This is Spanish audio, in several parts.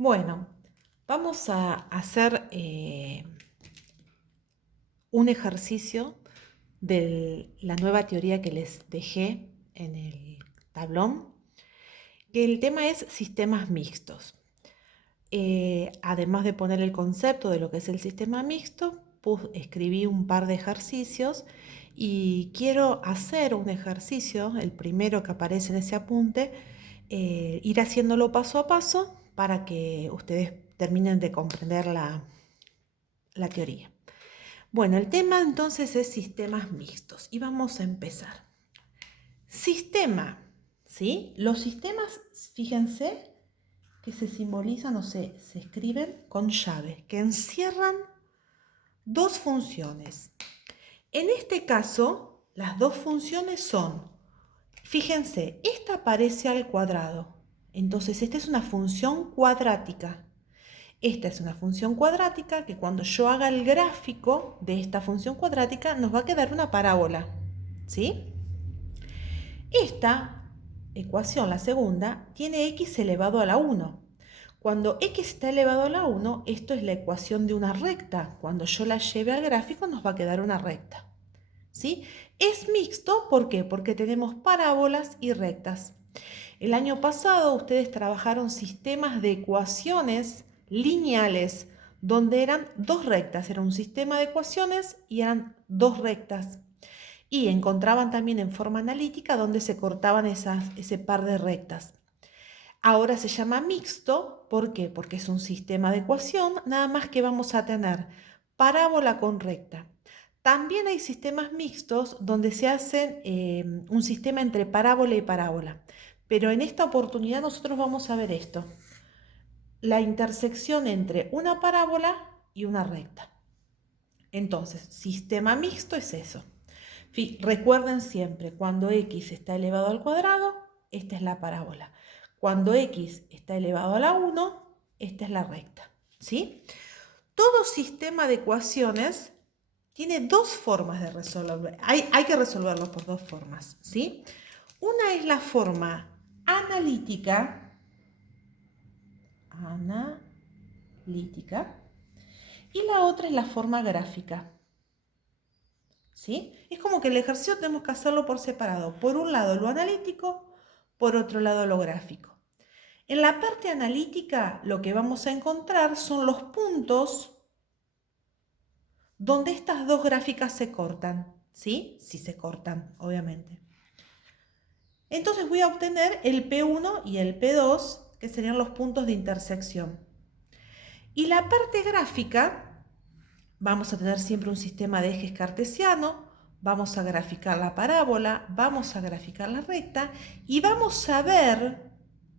Bueno, vamos a hacer un ejercicio de la nueva teoría que les dejé en el tablón, que el tema es sistemas mixtos. Además de poner el concepto de lo que es el sistema mixto, escribí un par de ejercicios y quiero hacer un ejercicio, el primero que aparece en ese apunte, ir haciéndolo paso a paso para que ustedes terminen de comprender la teoría. Bueno, el tema entonces es sistemas mixtos y vamos a empezar. Sistema, ¿sí? Los sistemas, fíjense, que se simbolizan o se escriben con llave, que encierran dos funciones. En este caso, las dos funciones son, fíjense, esta aparece al cuadrado. Entonces, esta es una función cuadrática. Esta es una función cuadrática que cuando yo haga el gráfico de esta función cuadrática nos va a quedar una parábola, ¿sí? Esta ecuación, la segunda, tiene x elevado a la 1. Cuando x está elevado a la 1, esto es la ecuación de una recta. Cuando yo la lleve al gráfico nos va a quedar una recta, ¿sí? Es mixto, ¿por qué? Porque tenemos parábolas y rectas. El año pasado ustedes trabajaron sistemas de ecuaciones lineales, donde eran dos rectas, era un sistema de ecuaciones y eran dos rectas. Y encontraban también en forma analítica donde se cortaban ese par de rectas. Ahora se llama mixto, ¿por qué? Porque es un sistema de ecuación, nada más que vamos a tener parábola con recta. También hay sistemas mixtos donde se hace un sistema entre parábola y parábola. Pero en esta oportunidad nosotros vamos a ver esto, la intersección entre una parábola y una recta. Entonces, sistema mixto es eso. Recuerden siempre, cuando x está elevado al cuadrado, esta es la parábola. Cuando x está elevado a la 1, esta es la recta, ¿sí? Todo sistema de ecuaciones tiene dos formas de resolver. Hay que resolverlo por dos formas, ¿sí? Una es la forma analítica, y la otra es la forma gráfica, ¿sí? Es como que el ejercicio tenemos que hacerlo por separado. Por un lado lo analítico, por otro lado lo gráfico. En la parte analítica lo que vamos a encontrar son los puntos donde estas dos gráficas se cortan, ¿sí? Si se cortan, obviamente. Entonces voy a obtener el P1 y el P2, que serían los puntos de intersección. Y la parte gráfica, vamos a tener siempre un sistema de ejes cartesiano, vamos a graficar la parábola, vamos a graficar la recta y vamos a ver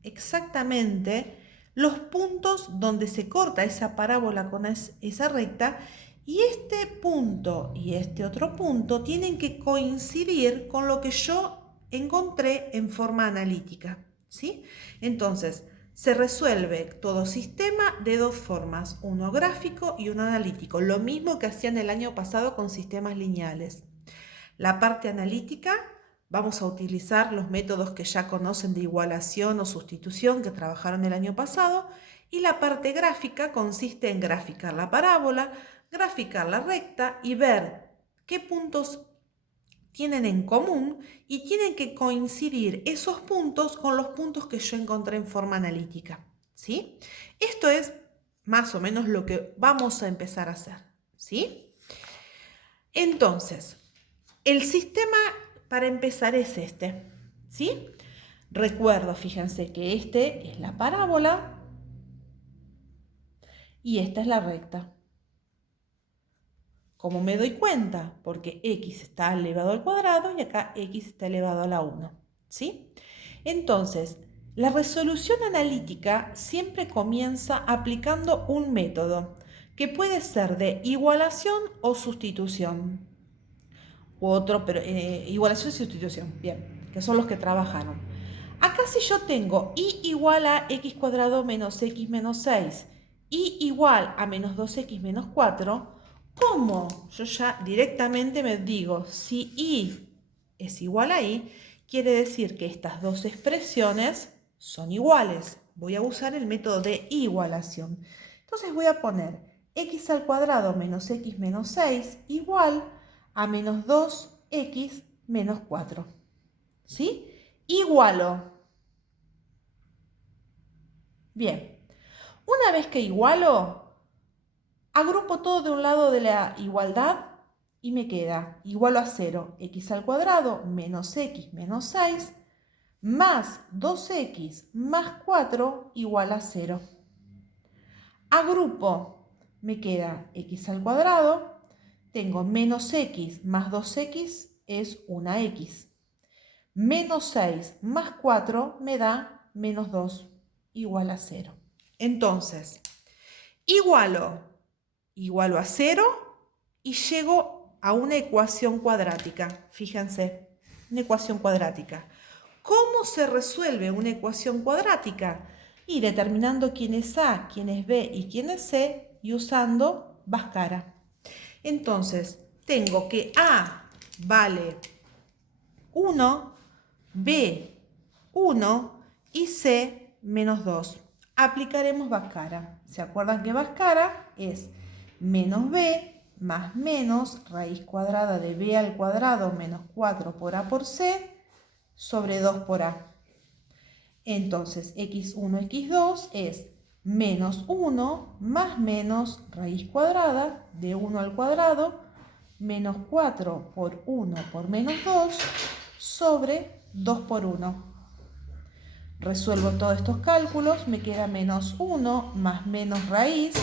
exactamente los puntos donde se corta esa parábola con esa recta, y este punto y este otro punto tienen que coincidir con lo que yo encontré en forma analítica, ¿sí? Entonces, se resuelve todo sistema de dos formas, uno gráfico y uno analítico, lo mismo que hacían el año pasado con sistemas lineales. La parte analítica, vamos a utilizar los métodos que ya conocen de igualación o sustitución que trabajaron el año pasado, y la parte gráfica consiste en graficar la parábola, graficar la recta y ver qué puntos tienen en común, y tienen que coincidir esos puntos con los puntos que yo encontré en forma analítica, ¿sí? Esto es más o menos lo que vamos a empezar a hacer, ¿sí? Entonces, el sistema para empezar es este, ¿sí? Recuerdo, fíjense que este es la parábola y esta es la recta. ¿Cómo me doy cuenta? Porque x está elevado al cuadrado y acá x está elevado a la 1, ¿sí? Entonces, la resolución analítica siempre comienza aplicando un método que puede ser de igualación o sustitución. Pero igualación y sustitución, bien, que son los que trabajaron. Acá si yo tengo y igual a x cuadrado menos x menos 6, y igual a menos 2x menos 4, ¿cómo? Yo ya directamente me digo, si y es igual a y, quiere decir que estas dos expresiones son iguales. Voy a usar el método de igualación. Entonces voy a poner x al cuadrado menos x menos 6 igual a menos 2x menos 4. ¿Sí? Igualo. Bien. Una vez que igualo, agrupo todo de un lado de la igualdad y me queda igualo a 0, x al cuadrado menos x menos 6 más 2x más 4 igual a 0. Agrupo, me queda x al cuadrado, tengo menos x más 2x es una x. Menos 6 más 4 me da menos 2 igual a 0. Entonces, igualo a 0 y llego a una ecuación cuadrática. Fíjense, una ecuación cuadrática. ¿Cómo se resuelve una ecuación cuadrática? Y determinando quién es A, quién es B y quién es C y usando Bhaskara. Entonces, tengo que A vale 1, B 1 y C menos 2. Aplicaremos Bhaskara. ¿Se acuerdan que Bhaskara es menos B más menos raíz cuadrada de B al cuadrado menos 4 por A por C sobre 2 por A? Entonces, x1, x2 es menos 1 más menos raíz cuadrada de 1 al cuadrado menos 4 por 1 por menos 2 sobre 2 por 1. Resuelvo todos estos cálculos, me queda menos 1 más menos raíz.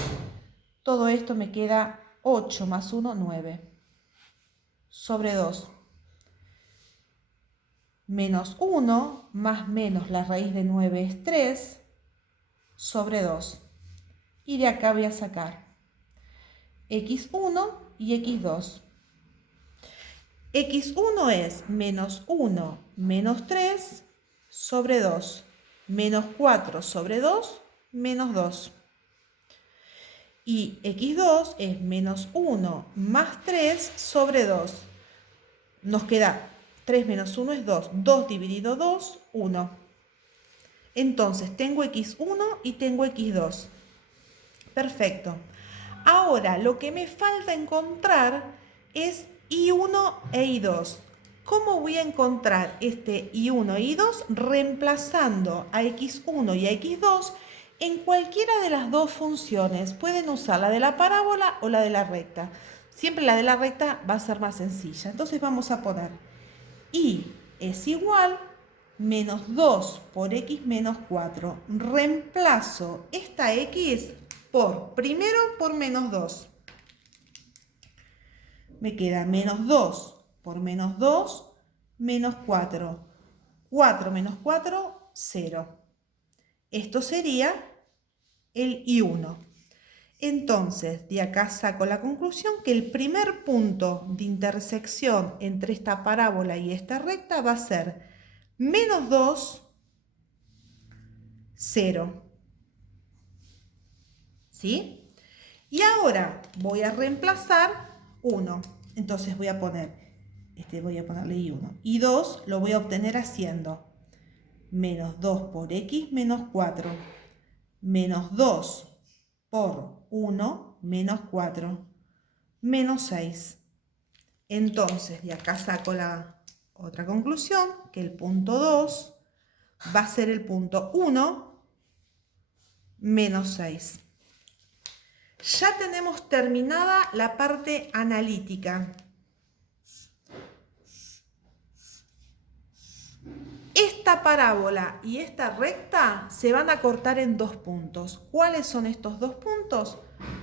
Todo esto me queda 8 más 1, 9 sobre 2. Menos 1 más menos la raíz de 9 es 3 sobre 2. Y de acá voy a sacar x1 y x2. x1 es menos 1 menos 3 sobre 2. Menos 4 sobre 2 menos 2. Y x2 es menos 1 más 3 sobre 2. Nos queda 3 menos 1 es 2. 2 dividido 2, 1. Entonces tengo x1 y tengo x2. Perfecto. Ahora lo que me falta encontrar es y1 e y2. ¿Cómo voy a encontrar este y1 y y2? Reemplazando a x1 y a x2 en cualquiera de las dos funciones. Pueden usar la de la parábola o la de la recta. Siempre la de la recta va a ser más sencilla. Entonces vamos a poner y es igual menos 2 por x menos 4. Reemplazo esta x primero por menos 2. Me queda menos 2 por menos 2, menos 4. 4 menos 4, 0. Esto sería el y1. Entonces, de acá saco la conclusión que el primer punto de intersección entre esta parábola y esta recta va a ser menos 2, 0. ¿Sí? Y ahora voy a reemplazar 1. Entonces voy a ponerle y1. Y 2 lo voy a obtener haciendo menos 2 por x menos 4. Menos 2 por 1 menos 4. Menos 6. Entonces, de acá saco la otra conclusión, que el punto 2 va a ser el punto 1 menos 6. Ya tenemos terminada la parte analítica. Esta parábola y esta recta se van a cortar en dos puntos. ¿Cuáles son estos dos puntos?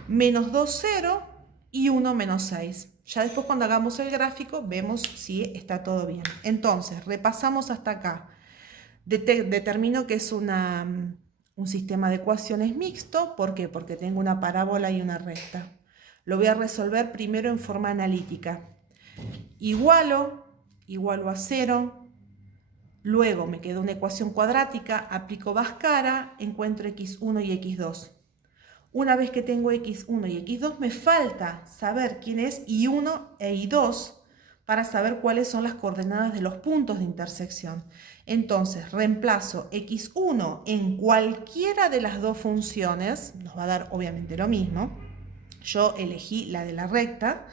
Menos 2, 0 y 1, menos 6. Ya después cuando hagamos el gráfico vemos si está todo bien. Entonces, repasamos hasta acá. Determino que es un sistema de ecuaciones mixto. ¿Por qué? Porque tengo una parábola y una recta. Lo voy a resolver primero en forma analítica. Igualo a 0. Luego me queda una ecuación cuadrática, aplico Bhaskara, encuentro x1 y x2. Una vez que tengo x1 y x2, me falta saber quién es y1 e y2 para saber cuáles son las coordenadas de los puntos de intersección. Entonces, reemplazo x1 en cualquiera de las dos funciones, nos va a dar obviamente lo mismo. Yo elegí la de la recta,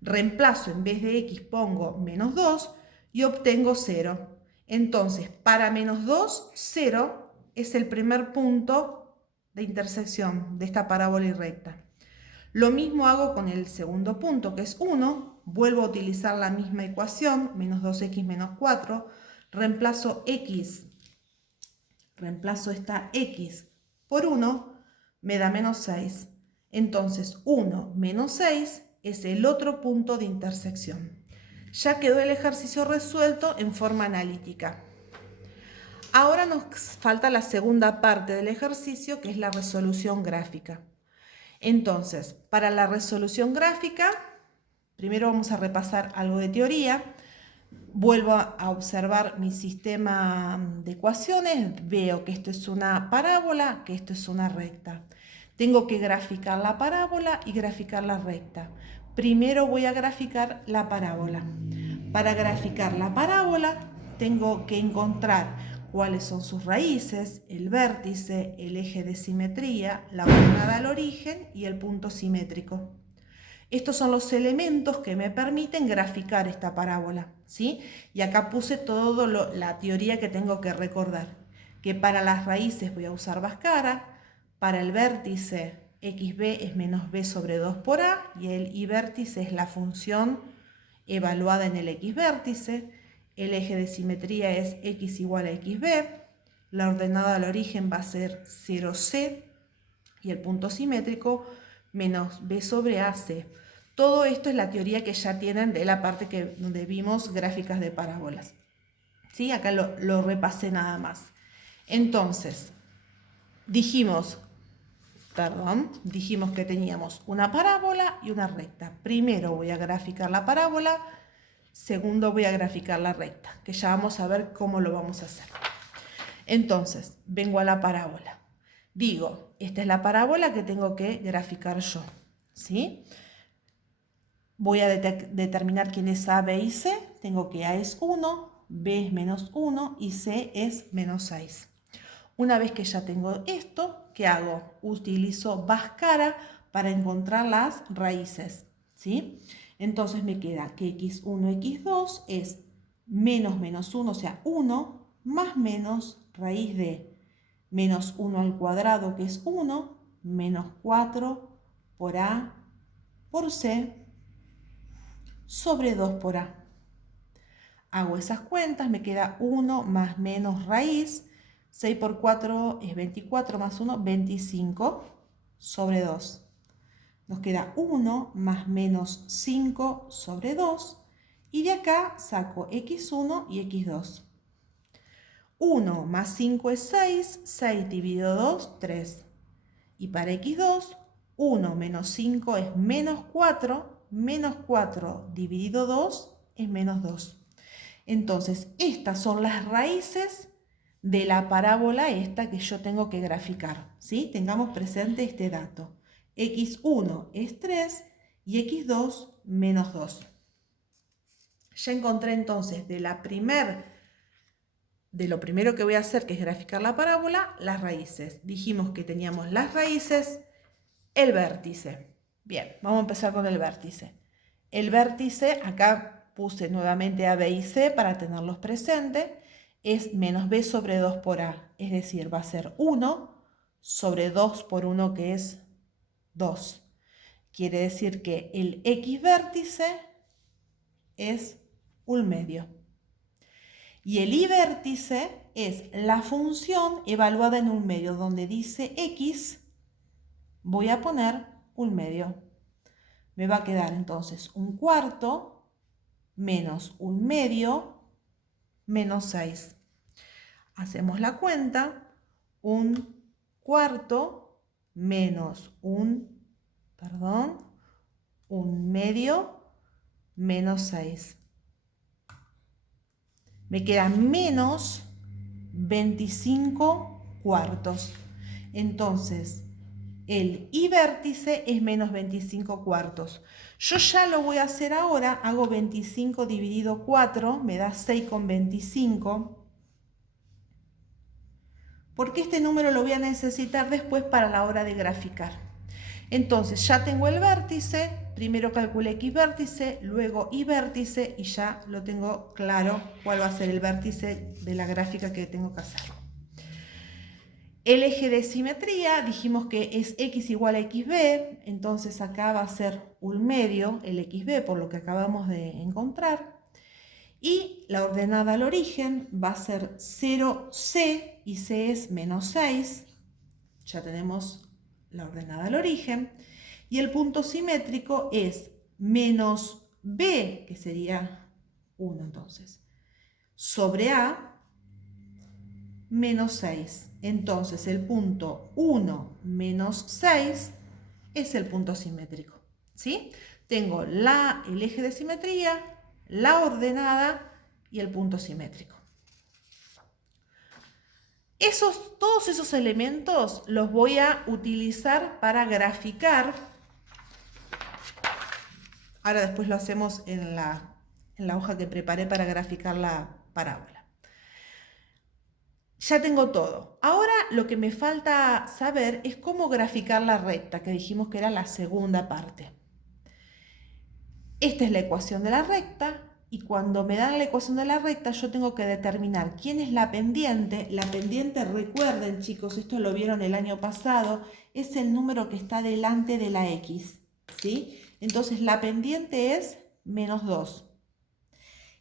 reemplazo en vez de x pongo menos 2 y obtengo 0. Entonces, para menos 2, 0 es el primer punto de intersección de esta parábola y recta. Lo mismo hago con el segundo punto, que es 1. Vuelvo a utilizar la misma ecuación, menos 2x menos 4. Reemplazo esta x por 1, me da menos 6. Entonces 1 menos 6 es el otro punto de intersección. Ya quedó el ejercicio resuelto en forma analítica. Ahora nos falta la segunda parte del ejercicio, que es la resolución gráfica. Entonces, para la resolución gráfica, primero vamos a repasar algo de teoría. Vuelvo a observar mi sistema de ecuaciones, veo que esto es una parábola, que esto es una recta. Tengo que graficar la parábola y graficar la recta. Primero voy a graficar la parábola. Para graficar la parábola tengo que encontrar cuáles son sus raíces, el vértice, el eje de simetría, la ordenada al origen y el punto simétrico. Estos son los elementos que me permiten graficar esta parábola, ¿sí? Y acá puse toda la teoría que tengo que recordar. Que para las raíces voy a usar Bhaskara, para el vértice xb es menos b sobre 2 por a, y el y vértice es la función evaluada en el x vértice, el eje de simetría es x igual a xb, la ordenada al origen va a ser 0c, y el punto simétrico menos b sobre ac. Todo esto es la teoría que ya tienen de la parte donde vimos gráficas de parábolas. ¿Sí? Acá lo repasé nada más. Entonces, dijimos que teníamos una parábola y una recta. Primero voy a graficar la parábola, segundo voy a graficar la recta, que ya vamos a ver cómo lo vamos a hacer. Entonces, vengo a la parábola. Digo, esta es la parábola que tengo que graficar yo, ¿sí? Voy a determinar quién es A, B y C. Tengo que A es 1, B es menos 1 y C es menos 6. Una vez que ya tengo esto, ¿qué hago? Utilizo Bhaskara para encontrar las raíces, ¿sí? Entonces me queda que x1, x2 es menos 1, o sea, 1 más menos raíz de menos 1 al cuadrado, que es 1, menos 4 por A por C sobre 2 por A. Hago esas cuentas, me queda 1 más menos raíz, 6 por 4 es 24 más 1, 25 sobre 2. Nos queda 1 más menos 5 sobre 2 y de acá saco x1 y x2. 1 más 5 es 6, 6 dividido 2, 3. Y para x2, 1 menos 5 es menos 4 dividido 2 es menos 2. Entonces, estas son las raíces de la parábola esta que yo tengo que graficar, ¿sí? Tengamos presente este dato. x1 es 3 y x2 menos 2. Ya encontré entonces de lo primero que voy a hacer, que es graficar la parábola, las raíces. Dijimos que teníamos las raíces, el vértice. Bien, vamos a empezar con el vértice. El vértice, acá puse nuevamente A, B y C para tenerlos presentes, es menos B sobre 2 por A. Es decir, va a ser 1 sobre 2 por 1, que es 2. Quiere decir que el X vértice es 1/2. Y el Y vértice es la función evaluada en 1/2. Donde dice X, voy a poner 1/2. Me va a quedar entonces 1/4 menos 1/2 menos 6. Hacemos la cuenta. 1/4 menos 1/2 menos 6. Me queda menos 25/4. Entonces, el Y vértice es menos 25/4. Yo ya lo voy a hacer ahora. Hago 25 dividido 4, me da 6,25. porque este número lo voy a necesitar después para la hora de graficar. Entonces ya tengo el vértice, primero calculé X vértice, luego Y vértice y ya lo tengo claro cuál va a ser el vértice de la gráfica que tengo que hacer. El eje de simetría dijimos que es X igual a XB, entonces acá va a ser un medio el XB por lo que acabamos de encontrar. Y la ordenada al origen va a ser 0C y C es menos 6. Ya tenemos la ordenada al origen. Y el punto simétrico es menos B, que sería 1 entonces, sobre A menos 6. Entonces el punto 1 menos 6 es el punto simétrico. ¿Sí? Tengo el eje de simetría, la ordenada y el punto simétrico. Todos esos elementos los voy a utilizar para graficar. Ahora después lo hacemos en la hoja que preparé para graficar la parábola. Ya tengo todo. Ahora lo que me falta saber es cómo graficar la recta, que dijimos que era la segunda parte. Esta es la ecuación de la recta y cuando me dan la ecuación de la recta yo tengo que determinar quién es la pendiente. La pendiente, recuerden chicos, esto lo vieron el año pasado, es el número que está delante de la X, ¿sí? Entonces la pendiente es menos 2.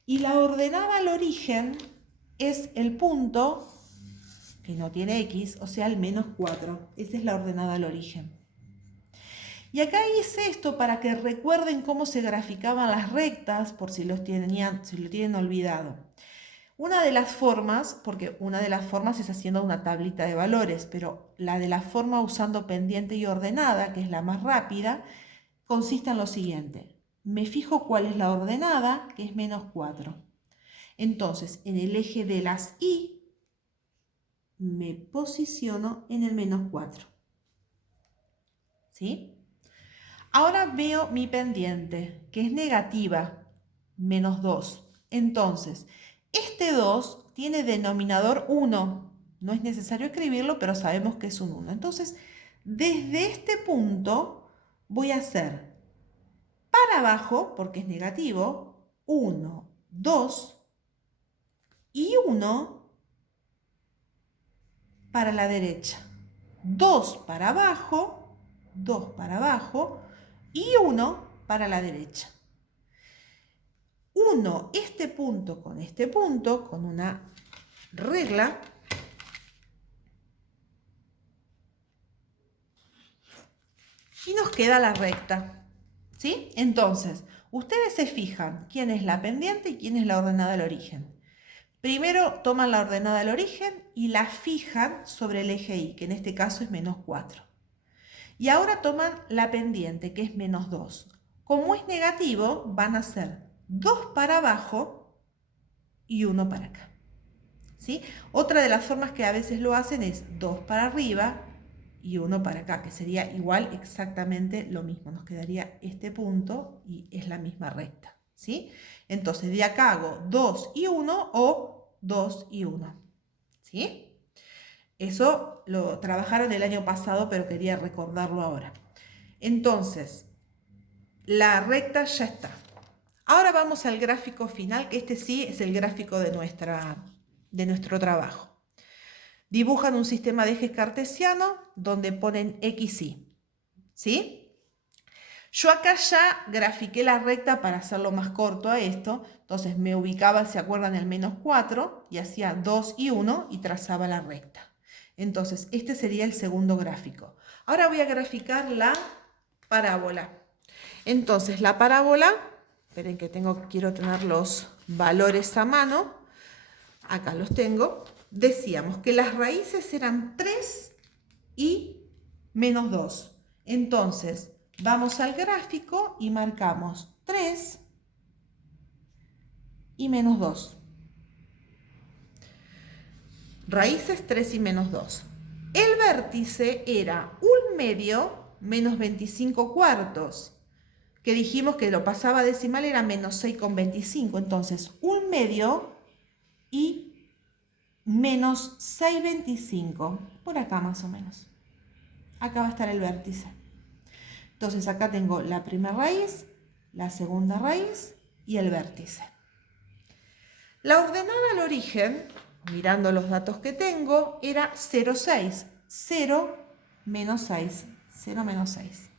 Y la ordenada al origen es el punto que no tiene X, o sea el menos 4. Esa es la ordenada al origen. Y acá hice esto para que recuerden cómo se graficaban las rectas, por si lo tienen olvidado. Una de las formas, porque una de las formas es haciendo una tablita de valores, pero la de la forma usando pendiente y ordenada, que es la más rápida, consiste en lo siguiente. Me fijo cuál es la ordenada, que es menos 4. Entonces, en el eje de las Y, me posiciono en el menos 4. ¿Sí? Ahora veo mi pendiente, que es negativa, menos 2. Entonces, este 2 tiene denominador 1. No es necesario escribirlo, pero sabemos que es un 1. Entonces, desde este punto voy a hacer para abajo, porque es negativo, 1, 2 y 1 para la derecha. 2 para abajo, 2 para abajo y 1 para la derecha. 1, este punto, con una regla, y nos queda la recta. ¿Sí? Entonces, ustedes se fijan quién es la pendiente y quién es la ordenada al origen. Primero toman la ordenada al origen y la fijan sobre el eje Y, que en este caso es menos 4. Y ahora toman la pendiente, que es menos 2. Como es negativo, van a ser 2 para abajo y 1 para acá. ¿Sí? Otra de las formas que a veces lo hacen es 2 para arriba y 1 para acá, que sería igual exactamente lo mismo. Nos quedaría este punto y es la misma recta. ¿Sí? Entonces de acá hago 2 y 1 o 2 y 1. ¿Sí? Eso lo trabajaron el año pasado, pero quería recordarlo ahora. Entonces, la recta ya está. Ahora vamos al gráfico final, que este sí es el gráfico de nuestro trabajo. Dibujan un sistema de ejes cartesiano donde ponen X, Y. ¿Sí? Yo acá ya grafiqué la recta para hacerlo más corto a esto. Entonces me ubicaba, ¿se acuerdan? El menos 4 y hacía 2 y 1 y trazaba la recta. Entonces este sería el segundo gráfico. Ahora voy a graficar la parábola. Entonces la parábola, esperen que quiero tener los valores a mano. Acá los tengo. Decíamos que las raíces eran 3 y menos 2. Entonces, vamos al gráfico y marcamos 3 y menos 2. Raíces 3 y menos 2. El vértice era 1/2 menos 25 cuartos. Que dijimos que lo pasaba a decimal era menos 6,25. Entonces, 1/2 y menos 6,25. Por acá más o menos. Acá va a estar el vértice. Entonces acá tengo la primera raíz, la segunda raíz y el vértice. La ordenada al origen, mirando los datos que tengo, era 0,6. 0 menos 6. 0 menos 6.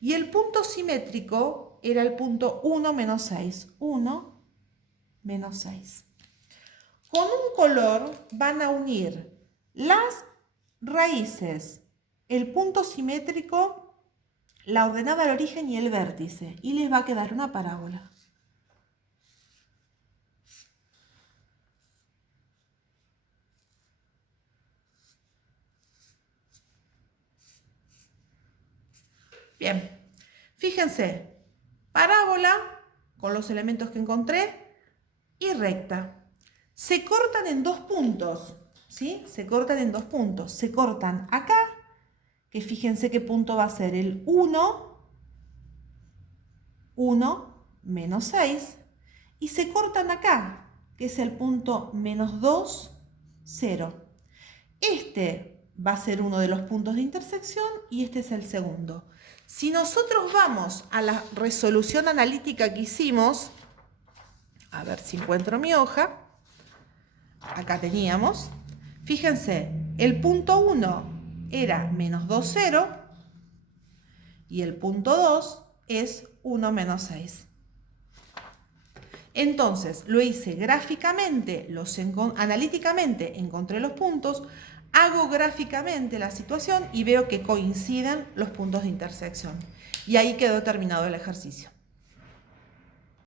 Y el punto simétrico era el punto 1 menos 6. 1 menos 6. Con un color van a unir las raíces, el punto simétrico, la ordenada al origen y el vértice. Y les va a quedar una parábola. Bien, fíjense, parábola con los elementos que encontré y recta. Se cortan en dos puntos, ¿sí? Se cortan en dos puntos. Se cortan acá, que fíjense qué punto va a ser el 1, 1 menos 6. Y se cortan acá, que es el punto menos 2, 0. Este va a ser uno de los puntos de intersección y este es el segundo. Si nosotros vamos a la resolución analítica que hicimos, a ver si encuentro mi hoja, acá teníamos, fíjense, el punto 1 era menos 2, 0 y el punto 2 es 1 menos 6. Entonces, lo hice gráficamente, analíticamente encontré los puntos, hago gráficamente la situación y veo que coinciden los puntos de intersección. Y ahí quedó terminado el ejercicio.